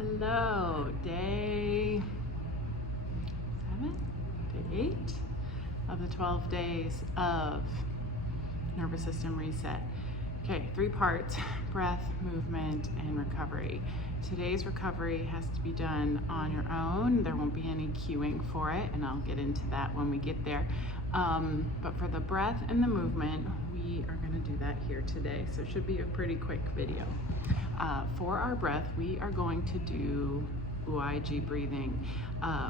Hello, day 8 of the 12 days of nervous system reset. Okay, 3 parts: breath, movement, and recovery. Today's recovery has to be done on your own. There won't be any cueing for it, and I'll get into that when we get there. But for the breath and the movement, we are going to do that here today. So it should be a pretty quick video. For our breath, we are going to do Uiijay breathing,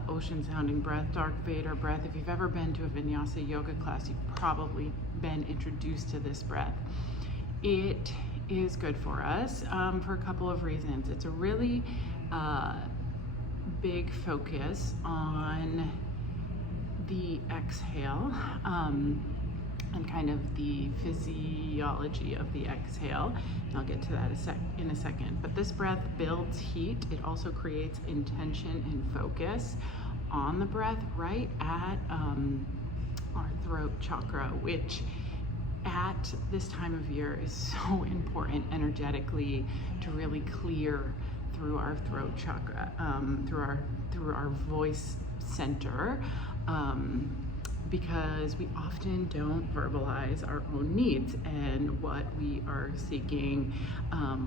ocean sounding breath, dark Vader breath. If you've ever been to a vinyasa yoga class, you've probably been introduced to this breath. It is good for us for a couple of reasons. It's a really big focus on the exhale and kind of the physiology of the exhale. And I'll get to that in a second. But this breath builds heat. It also creates intention and focus on the breath right at our throat chakra, which at this time of year is so important energetically to really clear through our throat chakra, through our voice center, because we often don't verbalize our own needs and what we are seeking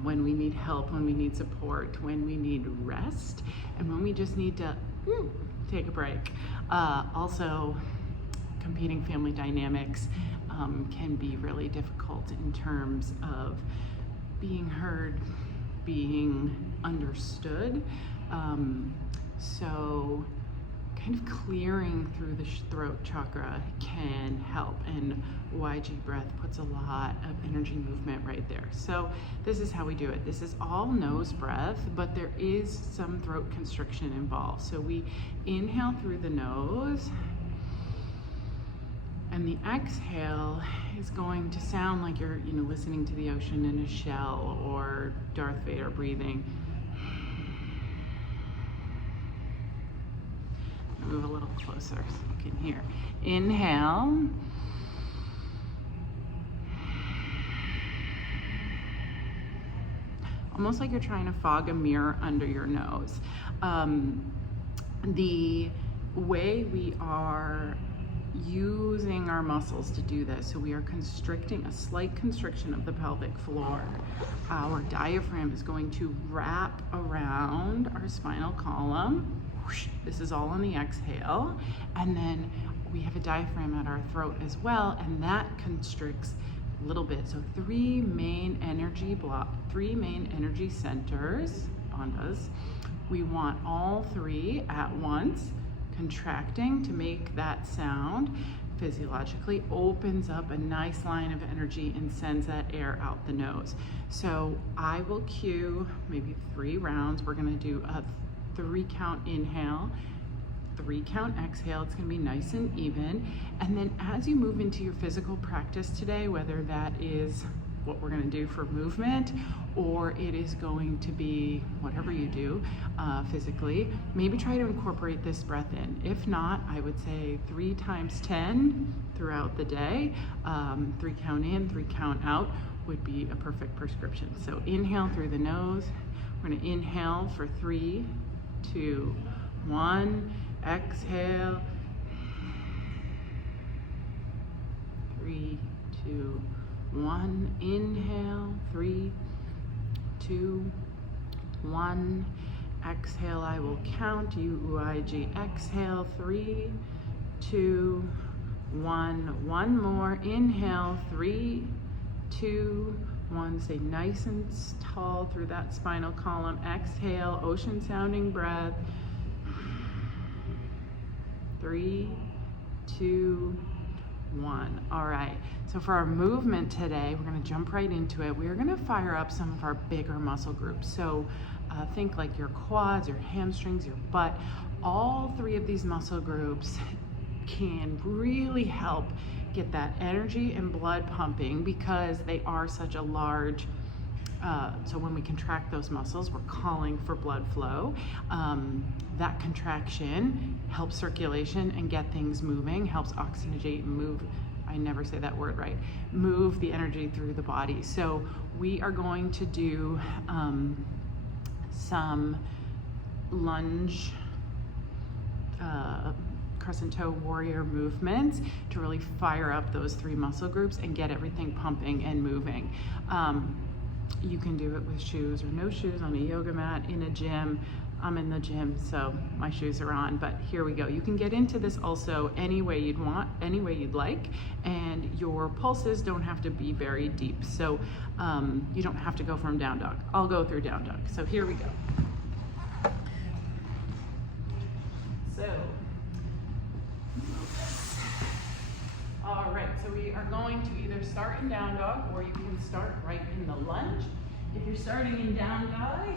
when we need help, when we need support, when we need rest, and when we just need to take a break. Also, competing family dynamics can be really difficult in terms of being heard, being understood. So kind of clearing through the throat chakra can help, and Uiijay Breath puts a lot of energy movement right there. So this is how we do it. This is all nose breath, but there is some throat constriction involved. So we inhale through the nose, and the exhale is going to sound like you're listening to the ocean in a shell, or Darth Vader breathing. Move a little closer so you can hear. Inhale. Almost like you're trying to fog a mirror under your nose. The way we are using our muscles to do this, so we are constricting, a slight constriction of the pelvic floor. Our diaphragm is going to wrap around our spinal column. This is all on the exhale, and then we have a diaphragm at our throat as well, and that constricts a little bit. So three main energy centers, bandhas. We want all 3 at once contracting to make that sound. Physiologically opens up a nice line of energy and sends that air out the nose. So I will cue maybe 3 rounds. We're going to do a 3 count inhale, 3 count exhale. It's going to be nice and even. And then as you move into your physical practice today, whether that is what we're going to do for movement, or it is going to be whatever you do physically, maybe try to incorporate this breath in. If not, I would say 3 times 10 throughout the day. 3 count in, 3 count out would be a perfect prescription. So inhale through the nose. We're going to inhale for 3, 2, 1. Exhale. 3, 2, 1. Inhale. 3, 2, 1. Exhale. I will count you. Uiijay. Exhale. 3, 2, 1. One more. Inhale. 3, 2, 1. Stay nice and tall through that spinal column. Exhale. Ocean sounding breath. 3, 2, 1. All right. So for our movement today, we're going to jump right into it. We are going to fire up some of our bigger muscle groups. So think like your quads, your hamstrings, your butt. All 3 of these muscle groups can really help get that energy and blood pumping, because they are such a large, so when we contract those muscles, we're calling for blood flow. That contraction helps circulation and get things moving, helps oxygenate and move, I never say that word right, move the energy through the body. So we are going to do some lunge, crescent toe warrior movements to really fire up those 3 muscle groups and get everything pumping and moving. You can do it with shoes or no shoes, on a yoga mat, in a gym. I'm in the gym, so my shoes are on, but here we go. You can get into this also any way you'd want, any way you'd like, and your pulses don't have to be very deep. So you don't have to go from down dog. I'll go through down dog. So here we go. So, all right, so we are going to either start in down dog or you can start right in the lunge. If you're starting in down dog,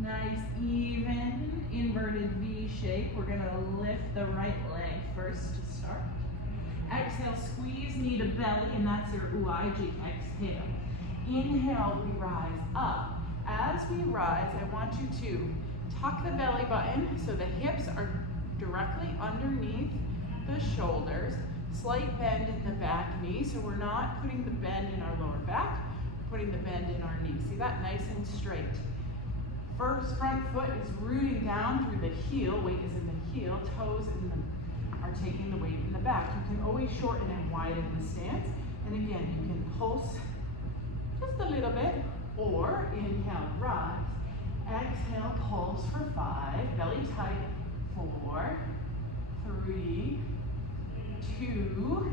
nice, even, inverted V shape. We're gonna lift the right leg first to start. Exhale, squeeze knee to belly, and that's your Uiijay exhale. Inhale, we rise up. As we rise, I want you to tuck the belly button so the hips are directly underneath the shoulders. Slight bend in the back knee, so we're not putting the bend in our lower back, we're putting the bend in our knee. See that? Nice and straight. First front foot is rooting down through the heel, weight is in the heel, toes are taking the weight in the back. You can always shorten and widen the stance, and again, you can pulse just a little bit, or inhale, rise. Exhale, pulse for 5, belly tight, 4, 3, 2,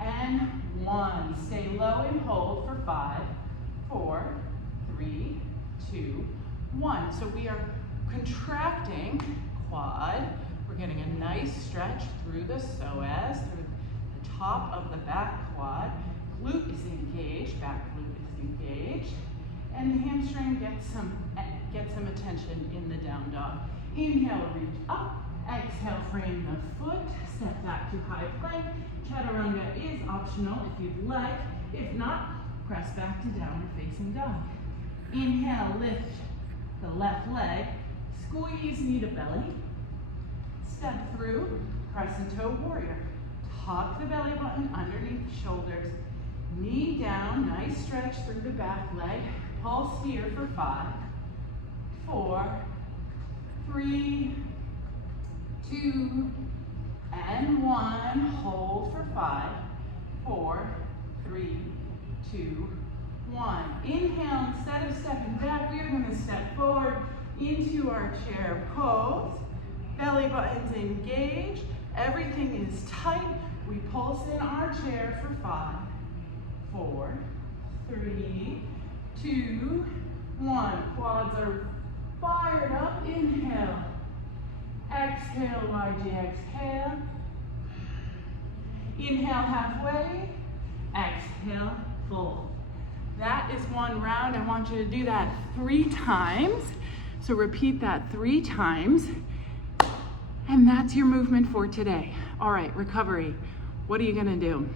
and 1. Stay low and hold for 5, 4, 3, 2, 1. So we are contracting quad. We're getting a nice stretch through the psoas, through the top of the back quad. Glute is engaged, back glute is engaged, and the hamstring gets some attention in the down dog. Inhale, reach up. Exhale, frame the foot. Step back to high plank. Chaturanga is optional if you'd like. If not, press back to downward facing dog. Inhale, lift the left leg. Squeeze knee to belly. Step through, crescent toe warrior. Tuck the belly button underneath the shoulders. Knee down, nice stretch through the back leg. Pulse here for 5, 4, 3, 2, and 1. Hold for 5, 4, 3, 2, 1. Inhale, instead of stepping back, we are going to step forward into our chair pose. Belly buttons engaged. Everything is tight. We pulse in our chair for 5, 4, 3, 2, 1. Quads are fired up. Inhale. Exhale, Uiijay, exhale. Inhale halfway. Exhale, full. That is one round. I want you to do that 3 times. So repeat that 3 times. And that's your movement for today. All right, recovery. What are you gonna do?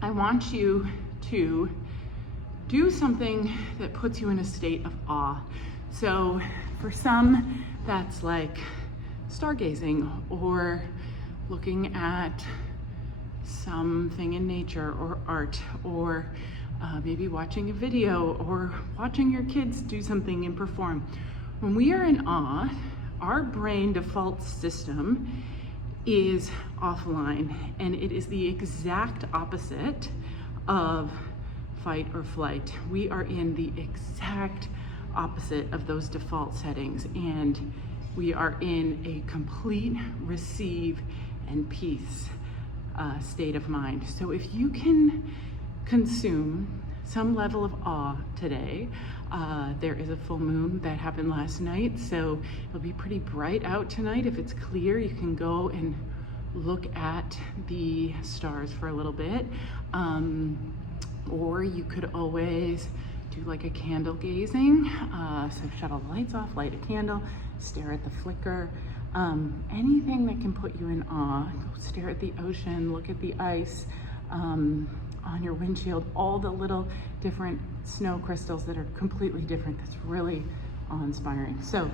I want you to do something that puts you in a state of awe. So for some, that's like stargazing or looking at something in nature or art, or maybe watching a video or watching your kids do something and perform. When we are in awe, our brain default system is offline, and it is the exact opposite of fight or flight. We are in the exact opposite of those default settings, and we are in a complete receive and peace state of mind. So if you can consume some level of awe today, there is a full moon that happened last night, so it'll be pretty bright out tonight. If it's clear, you can go and look at the stars for a little bit, or you could always do like a candle gazing. So shut all the lights off, light a candle, stare at the flicker, anything that can put you in awe. Go stare at the ocean, look at the ice on your windshield, all the little different snow crystals that are completely different. That's really awe-inspiring. So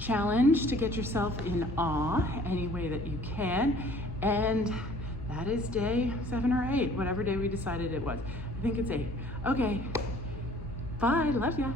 challenge to get yourself in awe any way that you can, and that is day 7 or 8, whatever day we decided it was. I think it's 8. Okay, bye, love ya.